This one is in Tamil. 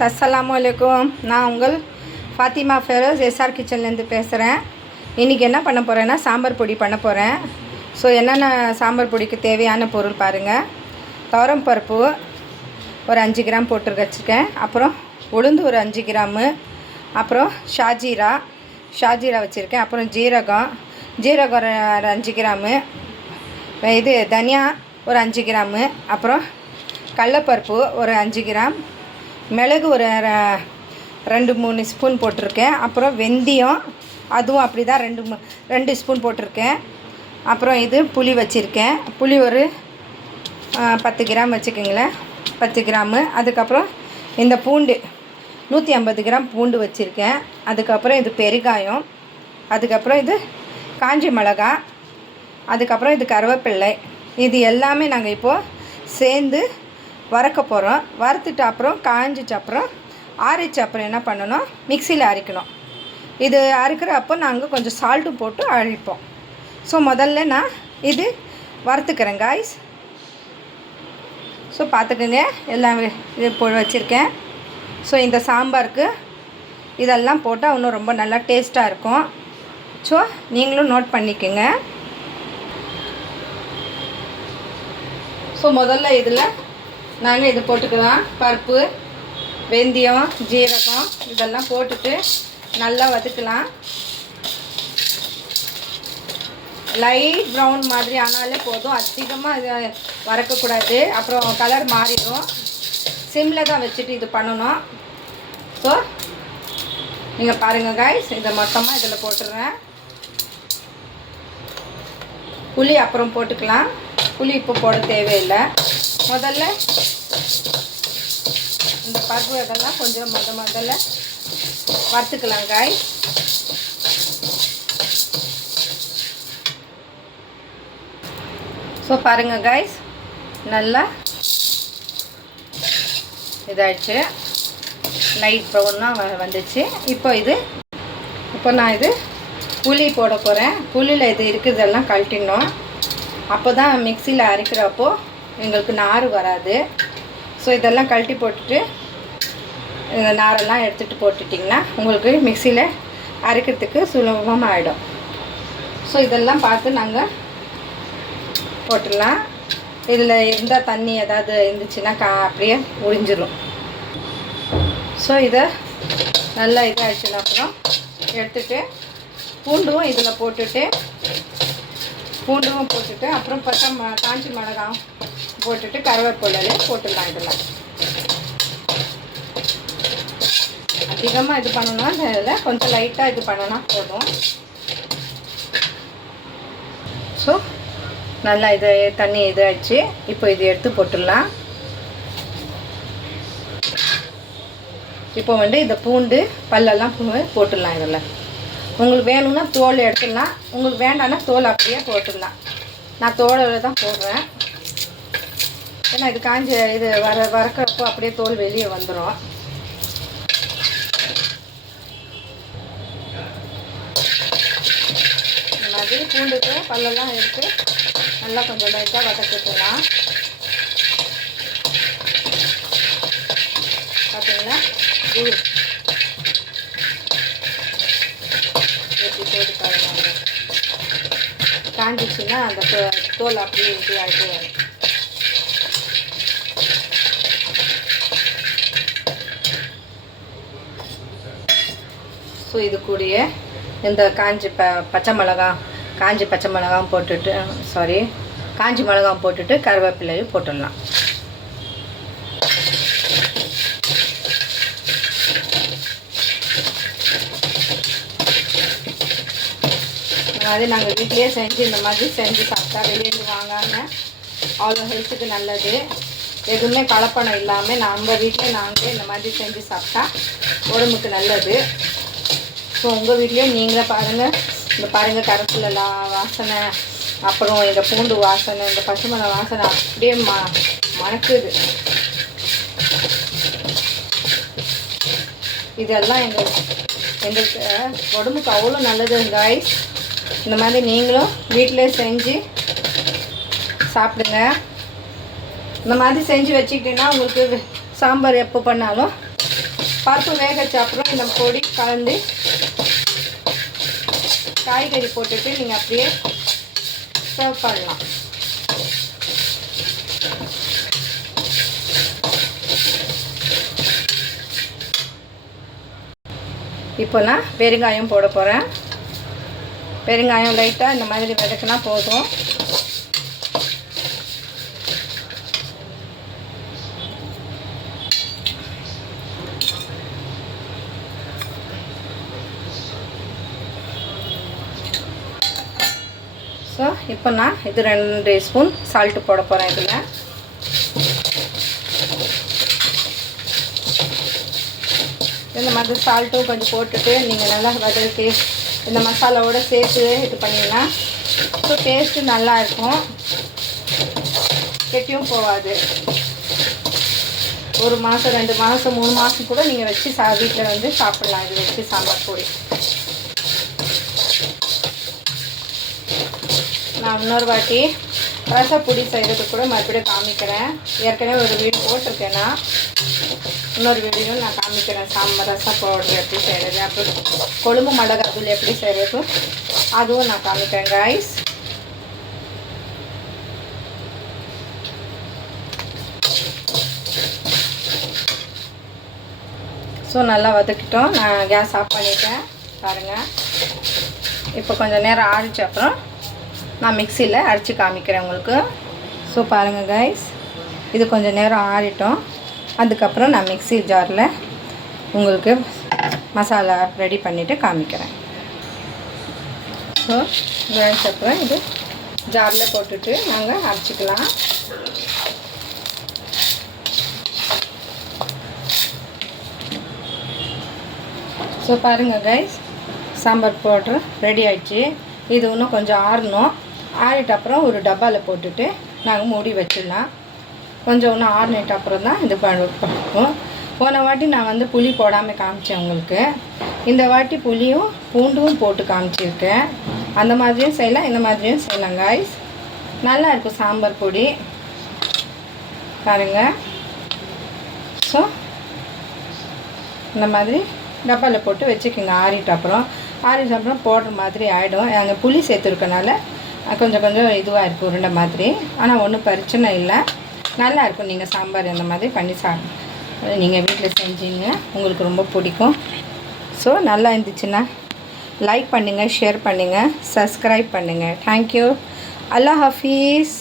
गाइस अस्सलामु अलैकुम நான் உங்கள் ஃபாத்திமா ஃபெரோஸ் எஸ்ஆர் கிச்சன்லேருந்து பேசுகிறேன். இன்றைக்கி என்ன பண்ண போகிறேன்னா சாம்பார் பொடி பண்ண போகிறேன். ஸோ என்னென்ன சாம்பார் பொடிக்கு தேவையான பொருள் பாருங்கள். துவரம் பருப்பு ஒரு 5 கிராம் போட்டு வச்சுருக்கேன். அப்புறம் உளுந்து ஒரு 5 கிராமு, அப்புறம் ஷாஜீரா வச்சுருக்கேன். அப்புறம் ஜீரகம் ஒரு 5 கிராமு, இது தனியா ஒரு 5 கிராமு, அப்புறம் கடலப்பருப்பு ஒரு 5 கிராம், மிளகு ஒரு 2-3 ஸ்பூன் போட்டிருக்கேன். அப்புறம் வெந்தயம் அதுவும் அப்படி தான் 2 ஸ்பூன் போட்டிருக்கேன். அப்புறம் இது புளி வச்சுருக்கேன். புளி ஒரு 10 கிராம் வச்சுக்கோங்களேன், 10 கிராமு. அதுக்கப்புறம் இந்த பூண்டு 150 கிராம் பூண்டு வச்சுருக்கேன். அதுக்கப்புறம் இது பெருங்காயம், அதுக்கப்புறம் இது காஞ்சி மிளகா, அதுக்கப்புறம் இது கருவேப்பிள்ளை. இது எல்லாமே நாங்கள் இப்போது சேர்ந்து வறுக்க போகிறோம். வறுத்துட்டு அப்புறம் காஞ்சிட்டு அப்புறம் ஆறிச்ச அப்புறம் என்ன பண்ணணும், மிக்சியில் அரைக்கணும். இது அரைக்கிற அப்போ நாங்கள் கொஞ்சம் சால்ட்டும் போட்டு அரைப்போம். ஸோ முதல்ல நான் இது வறுத்துக்கிறேன் காய்ஸ். ஸோ பார்த்துக்குங்க, எல்லாம் இது வச்சுருக்கேன். ஸோ இந்த சாம்பாருக்கு இதெல்லாம் போட்டால் இன்னும் ரொம்ப நல்லா டேஸ்ட்டாக இருக்கும். ஸோ நீங்களும் நோட் பண்ணிக்கோங்க. ஸோ முதல்ல இதில் நாங்கள் இது போட்டுக்கலாம். பருப்பு, வெந்தயம், ஜீரகம் இதெல்லாம் போட்டுட்டு நல்லா வதக்கலாம். லைட் ப்ரௌன் மாதிரி ஆனாலே போதும், அதிகமாக இது வறுக்கக்கூடாது, அப்புறம் கலர் மாறிடும். சிம்மில் தான் வச்சுட்டு இது பண்ணணும். ஸோ நீங்கள் பாருங்கள் காய்ஸ், இதை மொத்தமாக இதில் போட்டுடுறேன். புளி அப்புறம் போட்டுக்கலாம். புளி இப்போ போட தேவையில்லை. முதல்ல இந்த பருப்பு இதெல்லாம் கொஞ்சம் முதல்ல வறுத்துக்கலாம் காய். ஸோ பாருங்கள் காய்ஸ், நல்லா இதாகிடுச்சு, லைட் ப்ரௌனாக வந்துச்சு. இப்போ நான் இது புளி போட போகிறேன். புளியில் இது இருக்கிறதெல்லாம் கழட்டிடணும். அப்போ தான் மிக்சியில் அரைக்கிறப்போ எங்களுக்கு நார் வராது. ஸோ இதெல்லாம் கழட்டி போட்டுட்டு இந்த நாரெல்லாம் எடுத்துகிட்டு போட்டுட்டிங்கன்னா உங்களுக்கு மிக்சியில் அரைக்கிறதுக்கு சுலபமாக ஆகிடும். ஸோ இதெல்லாம் பார்த்து நாங்கள் போட்டுடலாம். இதில் இருந்தால் தண்ணி ஏதாவது இருந்துச்சுன்னா அப்படியே உறிஞ்சிடும். ஸோ இதை நல்லா இதாகிடுச்சுன்னா அப்புறம் எடுத்துகிட்டு பூண்டும் இதில் போட்டுட்டு அப்புறம் காஞ்சி மிளகாய் போட்டுட்டு கருவேப்பிலையில போட்டுடலாம். இதெல்லாம் அதிகமாக இது பண்ணணும்னா இதில் கொஞ்சம் லைட்டாக இது பண்ணனா போதும். ஸோ நல்லா இது தண்ணி இதாகிடுச்சு. இப்போ இது எடுத்து போட்டுடலாம். இப்போ இந்த பூண்டு பல்லெல்லாம் போட்டுடலாம். இதில் உங்களுக்கு வேணும்னா தோல் எடுத்துடலாம், உங்களுக்கு வேண்டாம்னா தோல் அப்படியே போட்டுடலாம். நான் தோலில் தான் போடுறேன், ஏன்னா இது காஞ்சி இது வறுக்கிறப்போ அப்படியே தோல் வெளியே வந்துடும். இந்த மாதிரி பூண்டுக்கு பல்லெல்லாம் எடுத்து நல்லா கொஞ்சம் லைட்டாக வதக்கிக்கலாம். பார்த்தீங்களா, எப்படி போட்டு பாருங்க. காஞ்சிச்சுன்னா அந்த தோல் அப்படியே இது ஆகிட்டு வரும். ஸோ இது கூடிய இந்த காஞ்சி பச்சை மிளகாய் போட்டுட்டு காஞ்சி மிளகாய் போட்டுட்டு கருவேப்பிலையும் போட்டுடலாம். அது நாங்கள் வீட்டிலே செஞ்சு இந்த மாதிரி செஞ்சு சாப்பிட்டா வெளியேந்து வாங்காமல் அவ்வளோ ஹெல்த்துக்கு நல்லது. எதுவுமே கலப்படம் இல்லாமல் நம்ம வீட்டிலே நாங்களே இந்த மாதிரி செஞ்சு சாப்பிட்டா உடம்புக்கு நல்லது. ஸோ உங்கள் வீட்லேயும் நீங்களே பாருங்கள். இந்த பாருங்கள், கருவேப்பிலை வாசனை, அப்புறம் இந்த பூண்டு வாசனை, இந்த பசுமலை வாசனை அப்படியே மணக்குது. இதெல்லாம் எங்களுக்கு உடம்புக்கு அவ்வளோ நல்லது காய்ஸ். இந்த மாதிரி நீங்களும் வீட்டிலே செஞ்சு சாப்பிடுங்க. இந்த மாதிரி செஞ்சு வச்சுக்கிட்டீங்கன்னா உங்களுக்கு சாம்பார் எப்போ பண்ணாலும் பருப்பு வேக வச்ச அப்புறம் இந்த பொடி கலந்து காய்கறி போட்டுட்டு நீங்கள் அப்படியே சர்வ் பண்ணலாம். இப்போ நான் பெருங்காயம் போட போகிறேன். பெருங்காயம் லைட்டாக இந்த மாதிரி வதக்கினா போதும். ஸோ இப்போ நான் இது 2 ஸ்பூன் சால்ட்டு போட போகிறேன். இதில் இந்த மாதிரி சால்ட்டும் கொஞ்சம் போட்டுட்டு நீங்கள் நல்லா வதக்கி இந்த மசாலாவோடு சேர்த்து இது பண்ணிங்கன்னா ஸோ டேஸ்ட்டு நல்லாயிருக்கும், கெட்டியும் போகாது. 1 மாதம் 2 மாதம் 3 மாதம் கூட நீங்கள் வச்சு வீட்டில் வந்து சாப்பிட்லாம். இது வச்சு சாம்பார் பொடி. நான் இன்னொரு வாட்டி ரசப்பொடி செய்கிறதுக்கு கூட மறுபடியும் காமிக்கிறேன். ஏற்கனவே ஒரு வீடியோ போட்டிருக்கேன்னா இன்னொரு வீடியோ நான் காமிக்கிறேன். சாம்பார் ரசம் பவுடர் எப்படி செய்கிறது, அப்புறம் கொழும்பு மிளகாத்தூள் எப்படி செய்கிறது அதுவும் நான் காமிக்கிறேன் கைஸ். ஸோ நல்லா வதக்கிட்டோம். நான் கேஸ் ஆஃப் பண்ணிட்டேன் பாருங்கள். இப்போ கொஞ்சம் நேரம் ஆறிச்ச அப்புறம் நான் மிக்சியில் அரைச்சி காமிக்கிறேன் உங்களுக்கு. ஸோ பாருங்கள் கைஸ், இது கொஞ்சம் நேரம் ஆறிட்டோம். அதுக்கப்புறம் நான் மிக்சி ஜாரில் உங்களுக்கு மசாலா ரெடி பண்ணிவிட்டு காமிக்கிறேன். ஸோ கைஸ் அப்புறம் இது ஜாரில் போட்டுட்டு நாங்கள் அரைச்சிக்கலாம். ஸோ பாருங்கள் கைஸ், சாம்பார் பவுட்ரு ரெடி ஆகிடுச்சு. இது இன்னும் கொஞ்சம் ஆறணும். ஆறிட்ட அப்புறம் ஒரு டப்பாவில் போட்டுட்டு நாங்கள் மூடி வச்சிடலாம். கொஞ்சம் இன்னும் ஆறினிட்ட அப்புறம் தான் இது பண்ணுவோம். போன வாட்டி நான் வந்து புளி போடாமல் காமிச்சேன் உங்களுக்கு. இந்த வாட்டி புளியும் பூண்டும் போட்டு காமிச்சிருக்கேன். அந்த மாதிரியும் செய்யலாம், இந்த மாதிரியும் செய்யலாம் கைஸ். நல்லா இருக்கும் சாம்பார் பொடி பாருங்கள். ஸோ இந்த மாதிரி டப்பாவில் போட்டு வச்சுக்கோங்க. ஆறிட்ட அப்புறம் போடுற மாதிரி ஆகிடும். நாங்கள் புளி சேர்த்துருக்கனால கொஞ்சம் இதுவாக இருக்கும், உருண்டை மாதிரி. ஆனால் ஒன்றும் பிரச்சனை இல்லை, நல்லாயிருக்கும். நீங்கள் சாம்பார் இந்த மாதிரி பண்ணி நீங்கள் வீட்டில் செஞ்சீங்க, உங்களுக்கு ரொம்ப பிடிக்கும். ஸோ நல்லா இருந்துச்சுன்னா லைக் பண்ணுங்கள், ஷேர் பண்ணுங்கள், சப்ஸ்கிரைப் பண்ணுங்கள். தேங்க்யூ. அல்லாஹ் ஹஃபீஸ்.